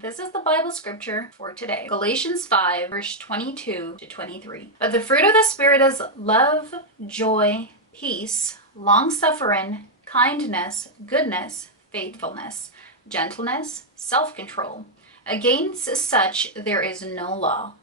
This is the Bible scripture for today. Galatians 5, verse 22 to 23. But the fruit of the Spirit is love, joy, peace, long-suffering, kindness, goodness, faithfulness, gentleness, self-control. Against such there is no law.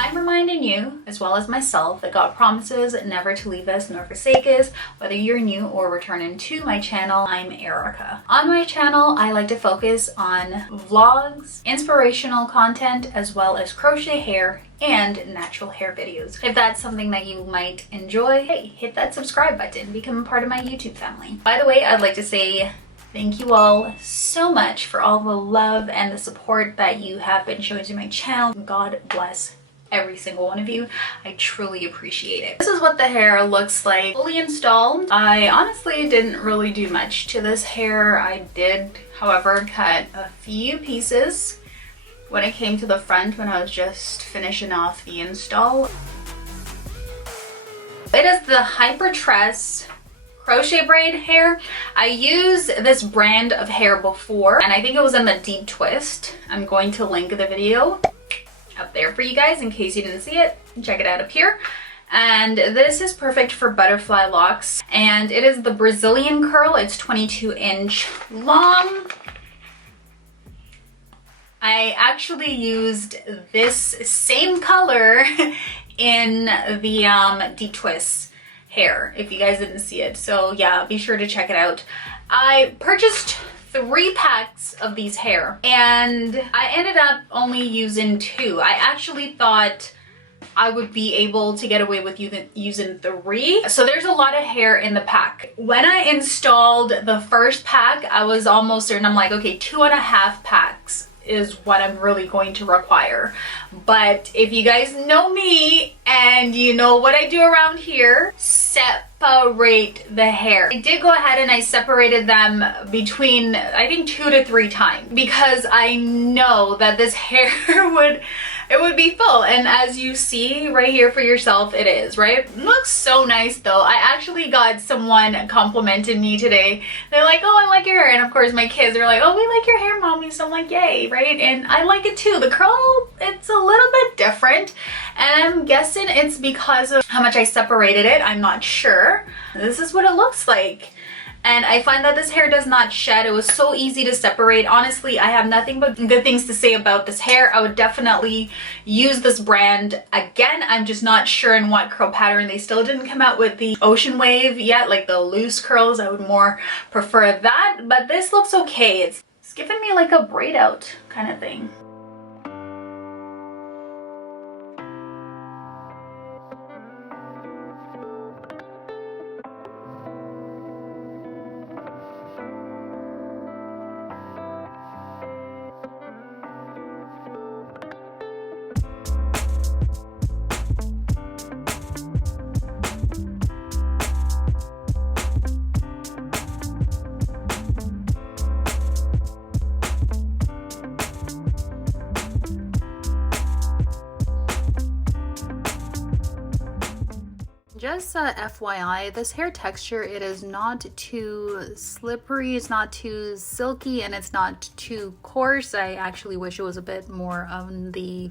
I'm reminding you, as well as myself, that God promises never to leave us nor forsake us. Whether you're new or returning to my channel, I'm Erica. On my channel, I like to focus on vlogs, inspirational content, as well as crochet hair and natural hair videos. If that's something that you might enjoy, hey, hit that subscribe button, become a part of my YouTube family. By the way, I'd like to say thank you all so much for all the love and the support that you have been showing to my channel. God bless every single one of you. I truly appreciate it. This is what the hair looks like fully installed. I honestly didn't really do much to this hair. I did, however, cut a few pieces when it came to the front when I was just finishing off the install. It is the Hypertrees crochet braid hair. I used this brand of hair before, and I think it was in the deep twist. I'm going to link the video up there for you guys in case you didn't see it. Check it out up here. And this is perfect for butterfly locks, and it is the Brazilian curl. It's 22-inch long. I actually used this same color in the deep twist hair, if you guys didn't see it. So yeah, be sure to check it out. I purchased 3 packs of these hair and I ended up only using 2. I actually thought I would be able to get away with using 3. So there's a lot of hair in the pack. When I installed the first pack, I was almost certain, I'm like, okay, 2.5 packs is what I'm really going to require. But if you guys know me and you know what I do around here, separate the hair. I did go ahead and I separated them between, I think, 2 to 3 times, because I know that this hair would be full, and as you see right here for yourself, it is, right? It looks so nice though. I actually got someone complimented me today. They're like, oh, I like your hair. And of course my kids are like, oh, we like your hair, mommy. So I'm like, yay, right? And I like it too. The curl, it's a little bit different, and I'm guessing it's because of how much I separated it. I'm not sure. This is what it looks like. And I find that this hair does not shed. It was so easy to separate. Honestly, I have nothing but good things to say about this hair. I would definitely use this brand again. I'm just not sure in what curl pattern. They still didn't come out with the ocean wave yet, like the loose curls. I would more prefer that, but this looks okay. It's giving me like a braid out kind of thing. Just FYI, this hair texture, it is not too slippery, it's not too silky, and it's not too coarse. I actually wish it was a bit more on the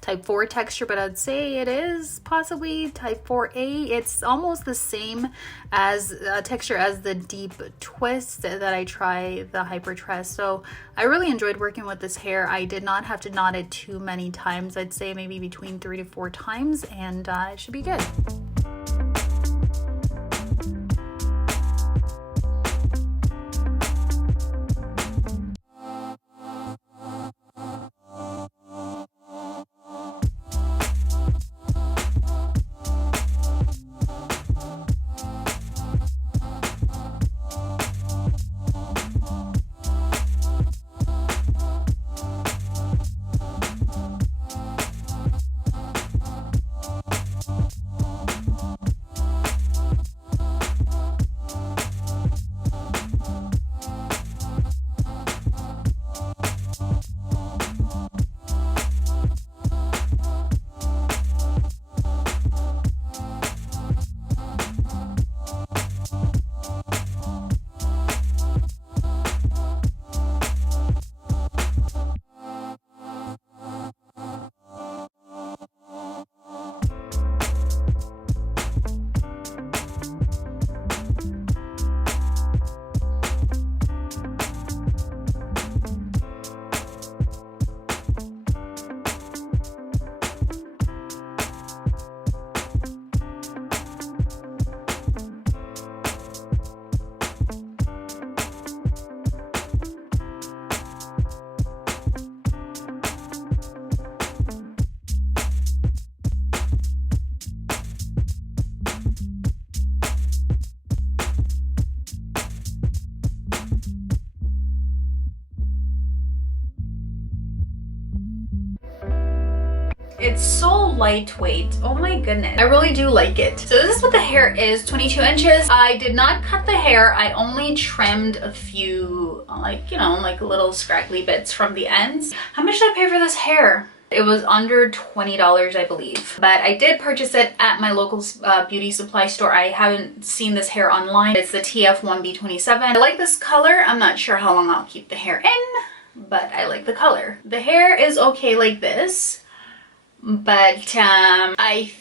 type 4 texture, but I'd say it is possibly type 4A. It's almost the same as texture as the deep twist that I try, the Hypertrees. So I really enjoyed working with this hair. I did not have to knot it too many times. I'd say maybe between 3 to 4 times, and it should be good. It's so lightweight. Oh my goodness. I really do like it. So this is what the hair is, 22 inches. I did not cut the hair. I only trimmed a few, like, you know, like little scraggly bits from the ends. How much did I pay for this hair? It was under $20, I believe, but I did purchase it at my local beauty supply store. I haven't seen this hair online. It's the TF1B27. I like this color. I'm not sure how long I'll keep the hair in, but I like the color. The hair is okay like this, but I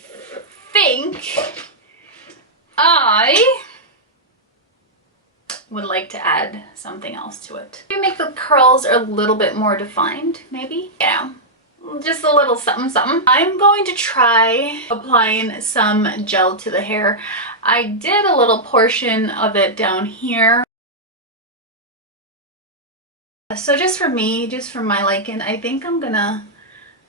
think I would like to add something else to it. Maybe make the curls a little bit more defined, maybe. Yeah. Just a little something something. I'm going to try applying some gel to the hair. I did a little portion of it down here. So just for me, just for my liking, I think I'm gonna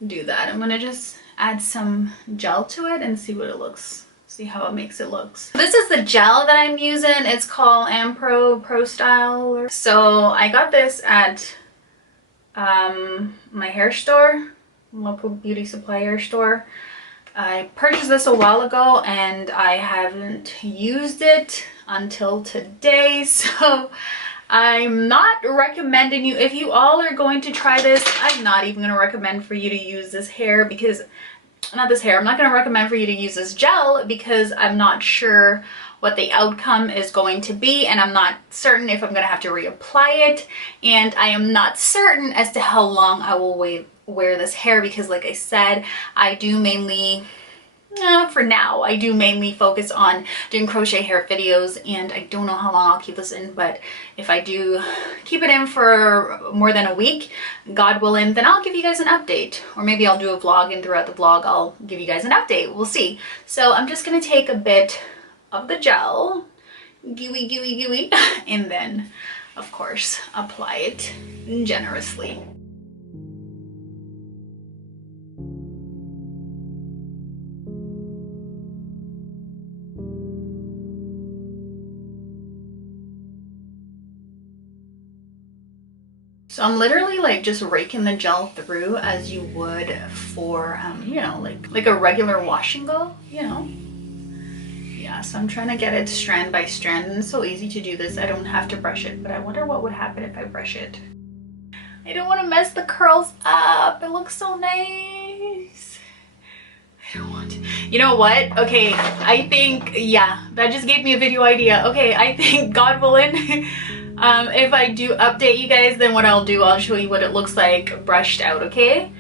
do that. I'm gonna just add some gel to it and see what it looks, see how it makes it look. This is the gel that I'm using. It's called Ampro Pro Style. So I got this at my hair store, local beauty supply hair store. I purchased this a while ago and I haven't used it until today, so I'm not recommending you, if you all are going to try this, I'm not even going to recommend for you to use this hair because, not this hair, I'm not going to recommend for you to use this gel because I'm not sure what the outcome is going to be, and I'm not certain if I'm going to have to reapply it, and I am not certain as to how long I will wear this hair because, like I said, I do mainly, for now, I do mainly focus on doing crochet hair videos, and I don't know how long I'll keep this in, but if I do keep it in for more than a week, God willing, then I'll give you guys an update, or maybe I'll do a vlog, and throughout the vlog I'll give you guys an update. We'll see. So I'm just going to take a bit of the gel, gooey, and then of course apply it generously. So I'm literally like just raking the gel through as you would for you know, like a regular wash and go, you know. Yeah, so I'm trying to get it strand by strand, and it's so easy to do this. I don't have to brush it, but I wonder what would happen if I brush it. I don't want to mess the curls up. It looks so nice. I don't want to. You know what? Okay, I think, yeah, that just gave me a video idea. Okay, I think, God willing, if I do update you guys, then what I'll do, I'll show you what it looks like brushed out, okay?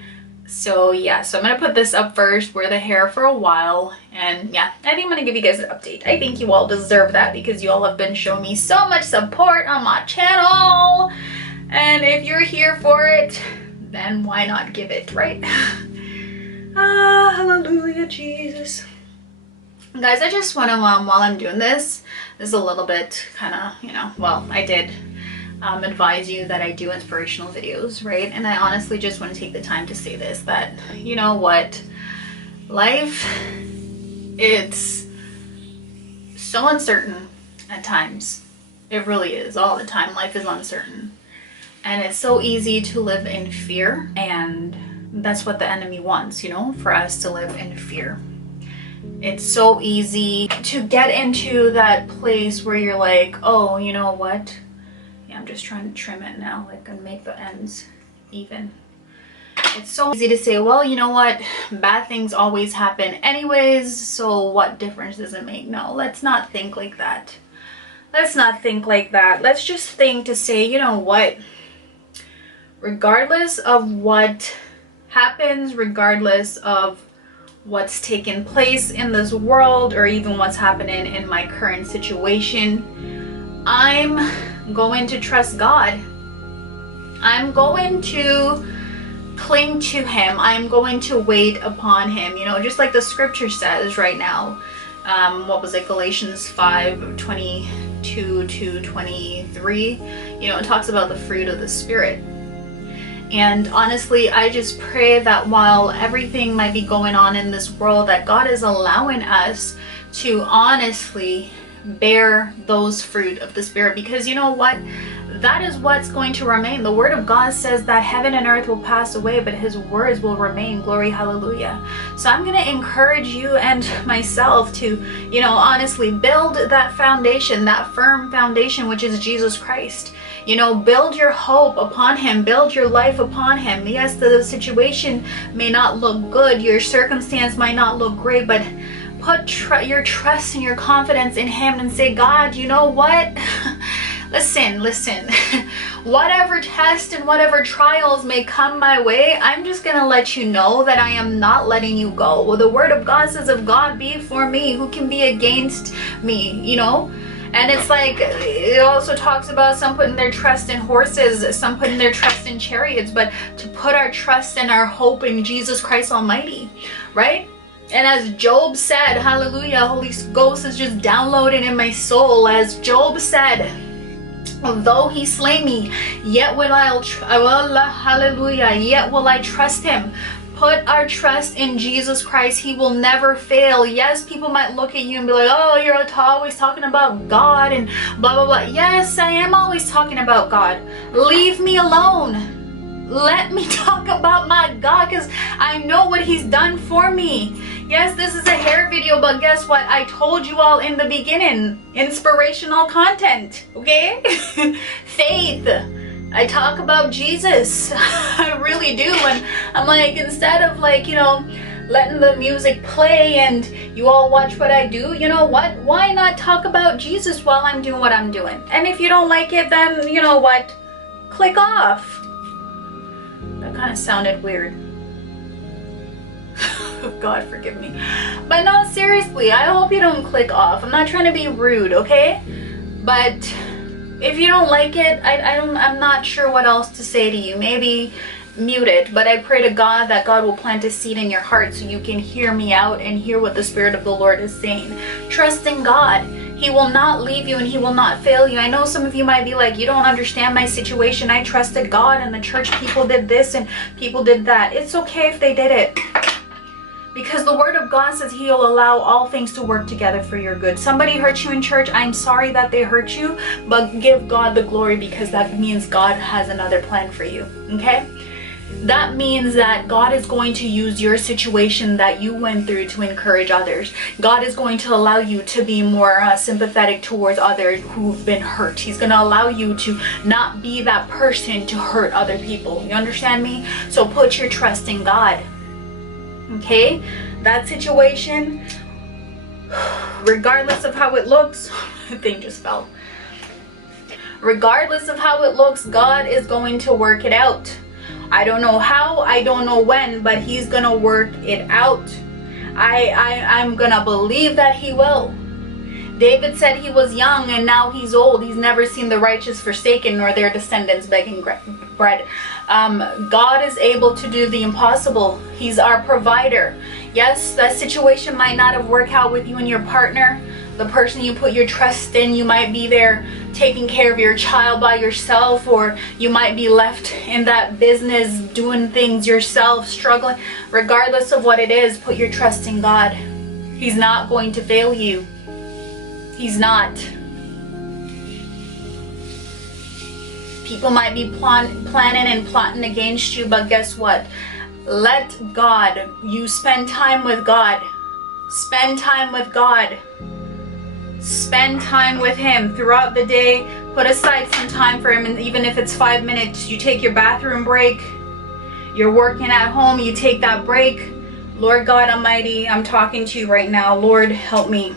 So yeah, so I'm gonna put this up first, wear the hair for a while, and yeah, I think I'm gonna give you guys an update. I think you all deserve that because you all have been showing me so much support on my channel, and if you're here for it, then why not give it, right? Ah, hallelujah, Jesus. Guys, I just want to, while I'm doing this is a little bit kind of, you know, well, I did advise you that I do inspirational videos, right? And I honestly just want to take the time to say this, that, you know what, life, it's so uncertain at times. It really is. All the time life is uncertain, and it's so easy to live in fear, and that's what the enemy wants, you know, for us to live in fear. It's so easy to get into that place where you're like, oh, you know what, I'm just trying to trim it now, like, and make the ends even. It's so easy to say, well, you know what, bad things always happen anyways, so what difference does it make? No, let's not think like that. Let's not think like that. Let's just think to say, you know what, regardless of what happens, regardless of what's taking place in this world, or even what's happening in my current situation, I'm going to trust God. I'm going to cling to Him. I'm going to wait upon Him, you know, just like the scripture says right now. What was it, Galatians 5:22 to 23, you know, it talks about the fruit of the Spirit. And honestly, I just pray that while everything might be going on in this world, that God is allowing us to honestly bear those fruit of the Spirit, because you know what, that is what's going to remain. The word of God says that heaven and earth will pass away, but his words will remain. Glory, hallelujah. So I'm going to encourage you and myself to, you know, honestly build that foundation, that firm foundation, which is Jesus Christ. You know, build your hope upon him, build your life upon him. Yes, the situation may not look good, your circumstance might not look great, but put your trust and your confidence in him and say, God, you know what? Listen, whatever test and whatever trials may come my way, I'm just going to let you know that I am not letting you go. Well, the word of God says, if God be for me, who can be against me, you know? And it's like, it also talks about some putting their trust in horses, some putting their trust in chariots, but to put our trust and our hope in Jesus Christ Almighty, right? And as Job said, hallelujah, Holy Ghost is just downloading in my soul. As Job said, though he slay me, yet will hallelujah, yet will I trust him. Put our trust in Jesus Christ. He will never fail. Yes, people might look at you and be like, oh, you're always talking about God and blah, blah, blah. Yes, I am always talking about God. Leave me alone. Let me talk about my God, because I know what he's done for me. Yes, this is a hair video, but guess what? I told you all in the beginning, inspirational content, okay? Faith. I talk about Jesus. I really do. And I'm like, instead of like, you know, letting the music play and you all watch what I do, you know what? Why not talk about Jesus while I'm doing what I'm doing? And if you don't like it, then you know what? Click off. That kind of sounded weird. God forgive me. But no, seriously, I hope you don't click off. I'm not trying to be rude, okay? But if you don't like it, I'm not sure what else to say to you. Maybe mute it. But I pray to God that God will plant a seed in your heart so you can hear me out and hear what the Spirit of the Lord is saying. Trust in God. He will not leave you and he will not fail you. I know some of you might be like, you don't understand my situation. I trusted God and the church people did this and people did that. It's okay if they did it. Because the word of God says he'll allow all things to work together for your good. Somebody hurt you in church. I'm sorry that they hurt you, but give God the glory, because that means God has another plan for you, okay? That means that God is going to use your situation that you went through to encourage others. God is going to allow you to be more sympathetic towards others who've been hurt. He's going to allow you to not be that person to hurt other people. You understand me? So put your trust in God. Okay, that situation, regardless of how it looks, the thing just fell. Regardless of how it looks, God is going to work it out. I don't know how, I don't know when, but he's gonna work it out. I'm gonna believe that he will. David said he was young and now he's old. He's never seen the righteous forsaken nor their descendants begging bread. God is able to do the impossible. He's our provider. Yes, that situation might not have worked out with you and your partner. The person you put your trust in, you might be there taking care of your child by yourself, or you might be left in that business doing things yourself, struggling. Regardless of what it is, put your trust in God. He's not going to fail you. He's not. People might be planning and plotting against you, but guess what? Let God, you spend time with God. Spend time with God. Spend time with him throughout the day. Put aside some time for him, and even if it's 5 minutes, you take your bathroom break. You're working at home, you take that break. Lord God Almighty, I'm talking to you right now. Lord, help me.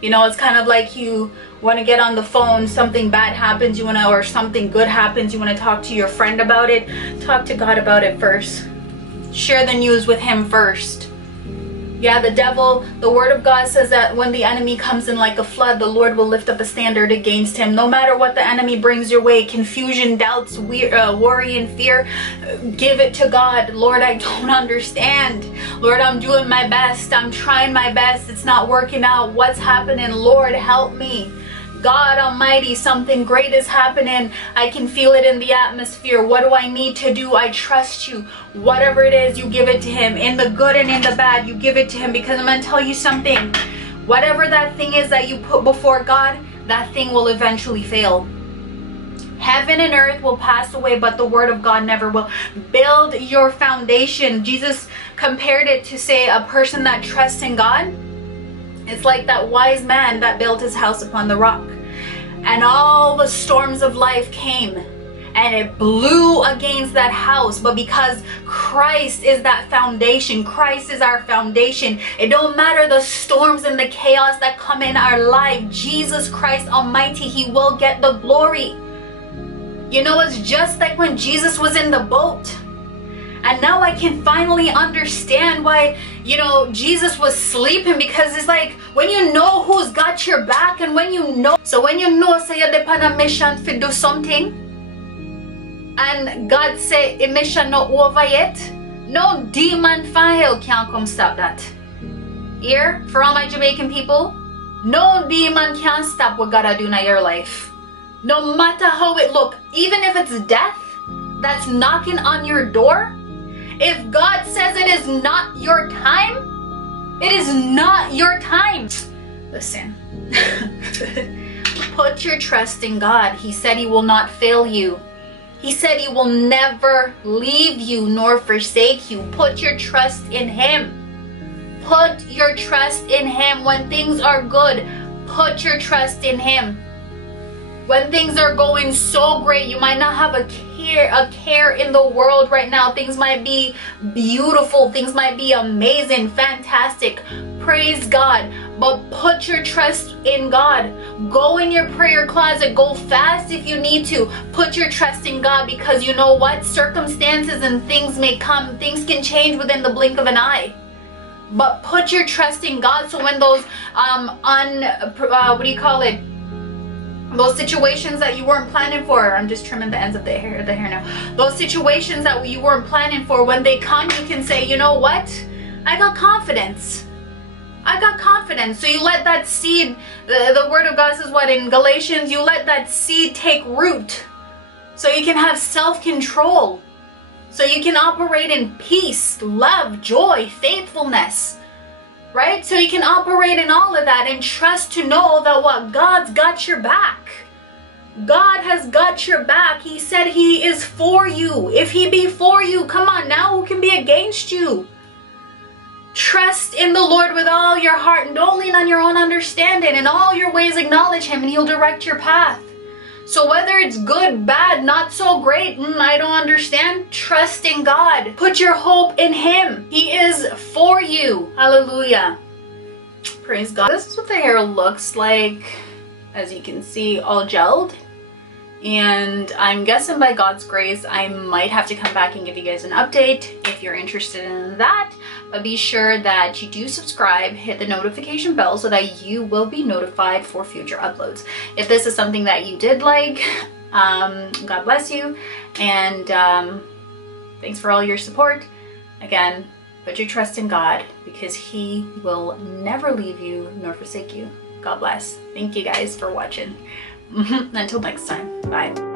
You know, it's kind of like you want to get on the phone, something bad happens, you want to, or something good happens, you want to talk to your friend about it. Talk to God about it first. Share the news with him first. Yeah, the devil, the word of God says that when the enemy comes in like a flood, the Lord will lift up a standard against him. No matter what the enemy brings your way, confusion, doubts, worry, and fear, give it to God. Lord, I don't understand. Lord, I'm doing my best. I'm trying my best. It's not working out. What's happening? Lord, help me. God Almighty, something great is happening. I can feel it in the atmosphere. What do I need to do? I trust you. Whatever it is, you give it to him. In the good and in the bad, you give it to him, because I'm going to tell you something. Whatever that thing is that you put before God, that thing will eventually fail. Heaven and earth will pass away, but the word of God never will. Build your foundation. Jesus compared it to, say, a person that trusts in God. It's like that wise man that built his house upon the rock. And all the storms of life came and it blew against that house. But because Christ is that foundation, Christ is our foundation, it don't matter the storms and the chaos that come in our life. Jesus Christ Almighty, He will get the glory. You know, it's just like when Jesus was in the boat. And now I can finally understand why, you know, Jesus was sleeping, because it's like when you know who's got your back and when you know. So when you know, say you're on a mission to do something and God say a mission not over yet, no demon from hell can come stop that. Here, for all my Jamaican people, no demon can stop what God do in your life. No matter how it look, even if it's death that's knocking on your door, if God says it is not your time, it is not your time. Listen, put your trust in God. He said He will not fail you. He said He will never leave you nor forsake you. Put your trust in Him. Put your trust in Him. When things are good, put your trust in Him. When things are going so great, you might not have a care in the world right now. Things might be beautiful, things might be amazing, fantastic. Praise God. But put your trust in God. Go in your prayer closet, go fast if you need to. Put your trust in God, because you know what? Circumstances and things may come, things can change within the blink of an eye. But put your trust in God, so when those those situations that you weren't planning for, I'm just trimming the ends of the hair now. Those situations that you weren't planning for, when they come, you can say, you know what? I got confidence. I got confidence. So you let that seed, the word of God says what in Galatians, you let that seed take root. So you can have self-control. So you can operate in peace, love, joy, faithfulness. Right? So you can operate in all of that and trust to know that what? God's got your back. God has got your back. He said He is for you. If He be for you, come on now, who can be against you? Trust in the Lord with all your heart and don't lean on your own understanding. In all your ways acknowledge Him and He'll direct your path. So whether it's good, bad, not so great, I don't understand, trust in God. Put your hope in Him. He is for you. Hallelujah. Praise God. This is what the hair looks like. As you can see, all gelled. And I'm guessing by God's grace, I might have to come back and give you guys an update if you're interested in that. But be sure that you do subscribe, hit the notification bell so that you will be notified for future uploads. If this is something that you did like, God bless you. And thanks for all your support. Again, put your trust in God, because He will never leave you nor forsake you. God bless. Thank you guys for watching. Until next time. Bye.